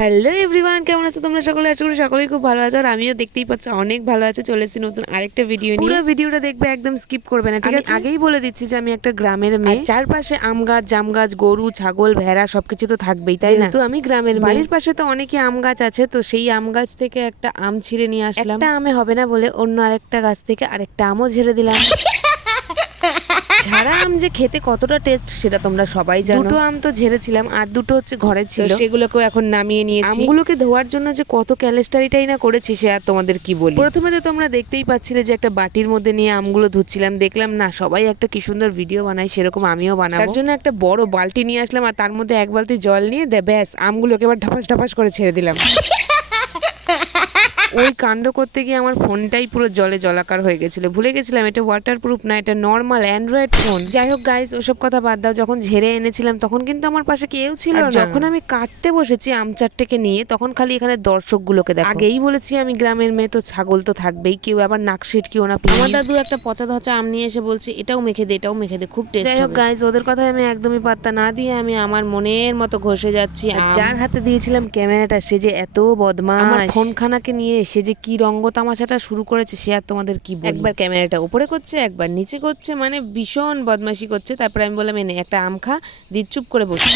Hello everyone কেমন আছো তোমরা সকলে? আশা করি সকলেই খুব ভালো আছো আর আমিও দেখতেই পাচ্ছি অনেক ভালো আছে। চলে এসেছি নতুন আরেকটা ভিডিও নিয়ে। পুরো ভিডিওটা দেখবে একদম স্কিপ করবে না ঠিক আছে? আগেই বলে দিচ্ছি যে আমি একটা গ্রামের মেয়ে। আর চারপাশে আম গাছ জাম গাছ গরু ছাগল ভেড়া সবকিছু তো থাকবেই তাই না? তো আমি গ্রামের। বাড়ির পাশে তো অনেকই আম গাছ আছে তো সেই আম গাছ থেকে একটা আম ছিঁড়ে নিয়ে আসলাম। একটা আমে হবে না বলে অন্য আরেকটা গাছ থেকে আরেকটা আমও ঝেড়ে দিলাম। ঝাড়া আম যে খেতে কতটা টেস্ট সেটা তোমরা সবাই জানো। দুটো আম তো ঝেড়েছিলাম আর দুটো হচ্ছে ঘরে ছিল। সেগুলোকেও এখন নামিয়ে নিয়েছি। আমগুলোকে ধোয়ার জন্য যে কত ক্যালেস্টারিটাই না করেছি সে আর তোমাদের কি বলি? প্রথমে তো তোমরা দেখতেই পাচ্ছিলে যে একটা বাটির মধ্যে নিয়ে আমগুলো ধুচ্ছিলাম। দেখলাম না সবাই একটা কি সুন্দর ভিডিও বানায় সেরকম আমিও বানাবো। তার জন্য একটা বড় বালতি নিয়ে আসলাম আর তার মধ্যে এক বালতি জল নিয়ে দে ব্যাস আমগুলোকে এবার ঢাপাস ঢাপাস করে ছেড়ে দিলাম। ওই কাণ্ড করতে গিয়ে আমার ফোনটাই পুরো জলে জলাকার হয়ে গেছিল। ভুলে গেছিলাম এটা ওয়াটার প্রুফ না এটা নর্মাল অ্যান্ড্রয়েড ফোন যাই হোক গাইস ওসব কথা বাদ দাও যখন ঝেড়ে এনেছিলাম তখন কিন্তু আমার পাশে কেউ ছিল না। যখন আমি কাটতে বসেছি আম চারটেকে নিয়ে তখন খালি এখানে দর্শকগুলোকে দেখো। আগেই বলেছি আমি গ্রামের মেয়ে তো ছাগল তো থাকবেই কেউ আবার নাক কেউ না। আমার দাদু একটা পচা ধচা আম নিয়ে এসে বলছে এটাও মেখে দে এটাও মেখে দে খুব টেস্ট যাই হোক গাইস ওদের কথায় আমি একদমই পাত্তা না দিয়ে আমি আমার মনের মতো ঘষে যাচ্ছি যার হাতে দিয়েছিলাম ক্যামেরাটা সে যে এত আমার ফোনখানাকে নিয়ে সে যে কি রঙ্গ তামাশাটা শুরু করেছে, সে আর তোমাদের কি একবার ক্যামেরাটা উপরে করছে, একবার নিচে করছে মানে ভীষণ বদমাশি করছে তারপরে আমি বললাম, এনে একটা আম খা দিয়ে চুপ করে বসে।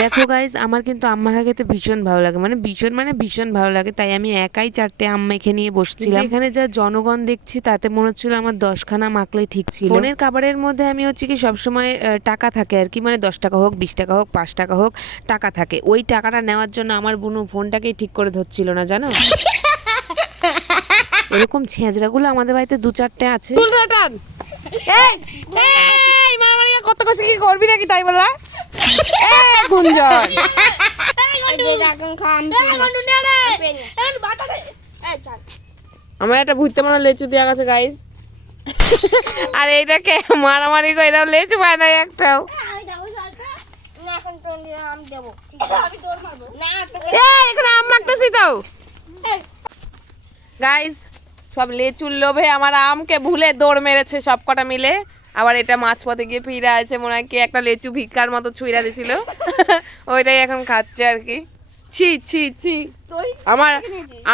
দেখো গাইজ আমার কিন্তু আম মাখা খেতে ভীষণ ভালো লাগে। মানে ভীষণ মানে ভীষণ ভালো লাগে তাই আমি একাই চারটে আম মেখে নিয়ে বসছিলাম। এখানে যা জনগণ দেখছি তাতে মনে হচ্ছিল আমার দশখানা মাখলেই ঠিক ছিল। ফোনের খাবারের মধ্যে আমি হচ্ছে কি সবসময় টাকা থাকে আর কি। মানে দশ টাকা হোক বিশ টাকা হোক পাঁচ টাকা হোক টাকা থাকে। ওই টাকাটা নেওয়ার জন্য আমার বুনু ফোনটাকেই ঠিক করে ধরছিল না জানো? এরকম ছেঁচড়াগুলো আমাদের বাড়িতে দু চারটে আছে। কত কষ্ট কি করবি নাকি তাই বলা? এই গুঞ্জন। আমার একটা ভূতে মনে হয় লেচু দেওয়া গেছে গাইজ আর এইটাকে মারামারি করে এটাও লেচু পায় না একটাও। এই এখানে আম মাখতেছি তো। গাইজ সব লেচুর লোভে আমার আমকে ভুলে দৌড় মেরেছে সব কটা মিলে। আবার এটা মাছ পথে গিয়ে ফিরে আছে মনে হয় কি একটা লেচু ভিক্ষার মতো ছুঁড়া দিছিল। ওইটাই এখন খাচ্ছে আর কি। ছি ছি ছি। আমার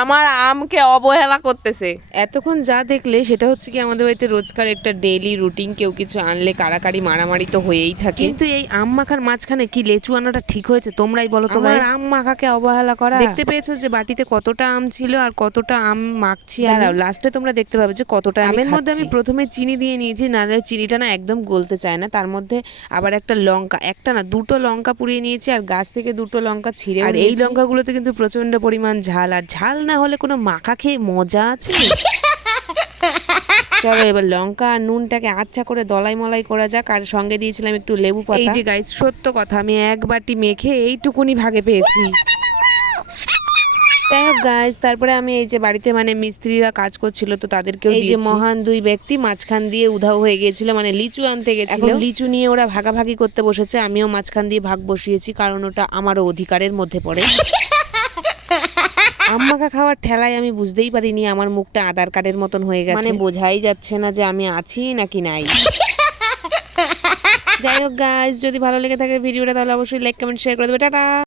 আমার আমকে অবহেলা করতেছে। এতক্ষণ যা দেখলে সেটা হচ্ছে কি আমাদের বাড়িতে রোজকার একটা ডেইলি রুটিন কেউ কিছু আনলে কাড়াকাড়ি মারামারি তো হয়েই থাকে। কিন্তু এই আম মাখার মাঝখানে কি লেচু আনাটা ঠিক হয়েছে? তোমরাই বলো তো আমার আম মাখাকে অবহেলা করা। দেখতে পেয়েছ যে বাটিতে কতটা আম ছিল আর কতটা আম মাখছি আর লাস্টে তোমরা দেখতে পাবে যে কতটা আমের মধ্যে আমি প্রথমে চিনি দিয়ে নিয়েছি নাহলে চিনিটা না একদম গলতে চায় না। তার মধ্যে আবার একটা লঙ্কা একটা না দুটো লঙ্কা পুড়িয়ে নিয়েছি আর গাছ থেকে দুটো লঙ্কা ছিঁড়ে আর এই লঙ্কাগুলোতে কিন্তু প্রচণ্ড পরিমাণ ঝাল আর ঝাল না হলে কোনো মাখা খেয়ে মজা আছে? চলো এবার লঙ্কা আর নুনটাকে আচ্ছা করে দলাই মলাই করা যাক আর সঙ্গে দিয়েছিলাম একটু লেবু পাতা। এই যে গাইস সত্য কথা আমি এক বাটি মেখে এইটুকুনি ভাগে পেয়েছি। যাই হোক গাইজ তারপরে আমি এই যে বাড়িতে মানে মিস্ত্রিরা কাজ করছিল তো তাদেরকেও এই যে মহান দুই ব্যক্তি মাঝখান দিয়ে উধাও হয়ে গিয়েছিল মানে লিচু আনতে গেছিল। লিচু নিয়ে ওরা ভাগাভাগি করতে বসেছে আমিও মাঝখান দিয়ে ভাগ বসিয়েছি কারণ ওটা আমারও অধিকারের মধ্যে পড়ে। আম্মাকা খাওয়ার ঠেলায় আমি বুঝতেই পারিনি আমার মুখটা আধার কার্ডের মতন হয়ে গেছে। মানে বোঝাই যাচ্ছে না যে আমি আছি নাকি নাই। যাই হোক গাইজ যদি ভালো লেগে থাকে ভিডিওটা তাহলে অবশ্যই লাইক কমেন্ট শেয়ার করে দেবে। টাটা!